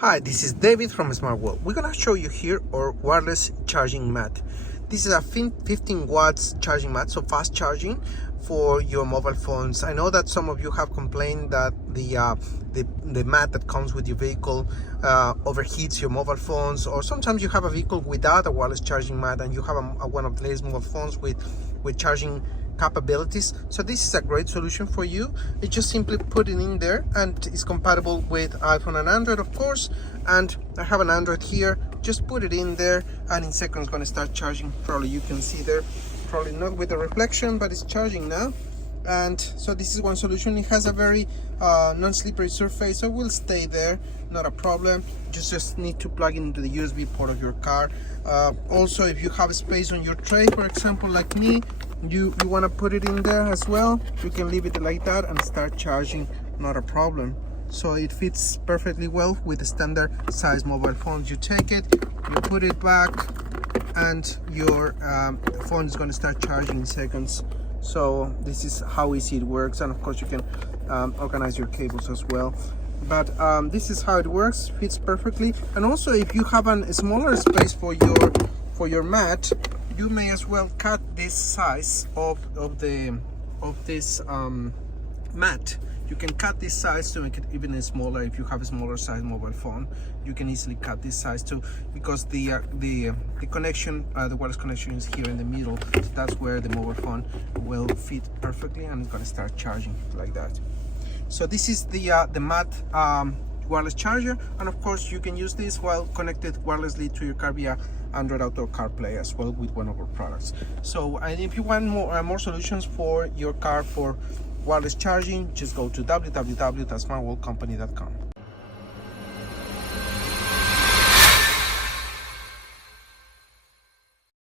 Hi, this is David from Smart World. We're gonna show you here our wireless charging mat. This is a 15 watts charging mat, so fast charging for your mobile phones. I know that some of you have complained that the mat that comes with your vehicle overheats your mobile phones, or sometimes you have a vehicle without a wireless charging mat and you have one of the latest mobile phones with charging capabilities. So this is a great solution for you. You just simply put it in there, and it's compatible with iPhone and Android, of course. And I have an Android here. Just put it in there and in seconds it's going to start charging. Probably you can see there, probably not with the reflection, but it's charging now. And so this is one solution. It has a very non-slippery surface, so it will stay there, not a problem. You just need to plug it into the USB port of your car. Also, if you have space on your tray, for example, like me, you want to put it in there as well, you can leave it like that and start charging, not a problem. So it fits perfectly well with the standard size mobile phones. You take it, you put it back, and your phone is going to start charging in seconds. So this is how easy it works, and of course you can organize your cables as well. But this is how it works, fits perfectly. And also, if you have a smaller space for your mat, you may as well cut this size of this mat. You can cut this size to make it even smaller. If you have a smaller size mobile phone, you can easily cut this size too, because the connection, the wireless connection, is here in the middle. So that's where the mobile phone will fit perfectly, and it's going to start charging like that. So this is the mat wireless charger, and of course you can use this while connected wirelessly to your car via Android Auto CarPlay as well with one of our products. So and if you want more solutions for your car for wireless charging, just go to www.smartworldcompany.com.